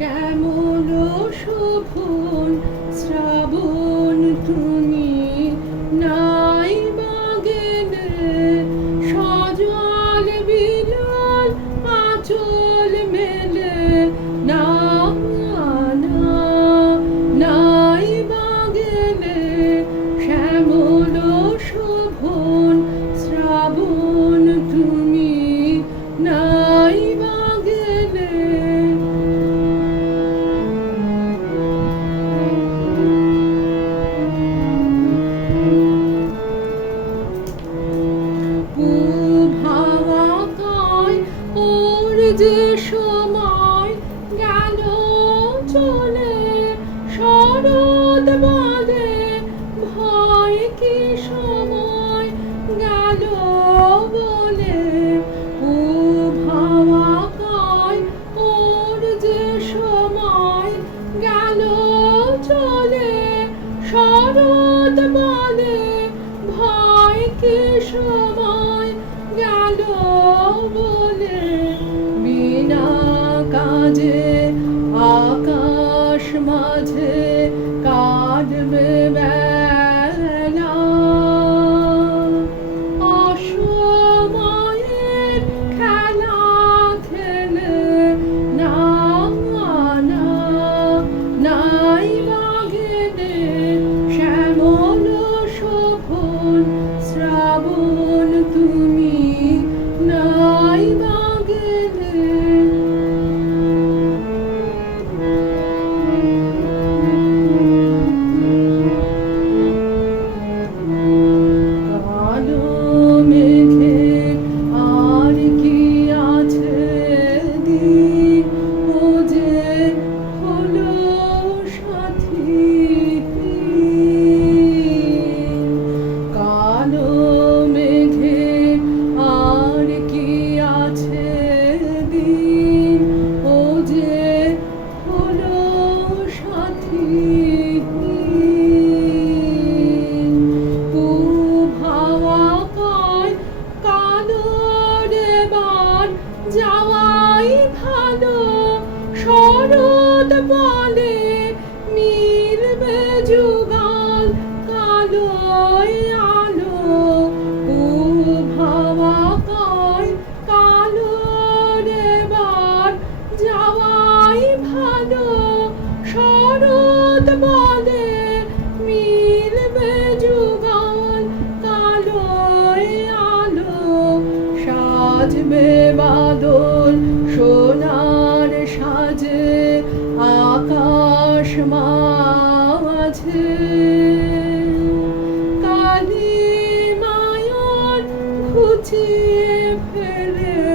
শ্যামল শোভন শ্রাবণ তুমি সময় গেল, চলে শরৎ বাদে ভয় কি সময় গেল বলে? ও ভাবা কয় ওর যে সময় গেল, চলে শরৎ বাদে ভয় সময় গেল বলে? I did. mm বাজবে বাদল সোনার সাজে আকাশ মাঝে। কালী মায়ার খুঁজিয়ে ফেলে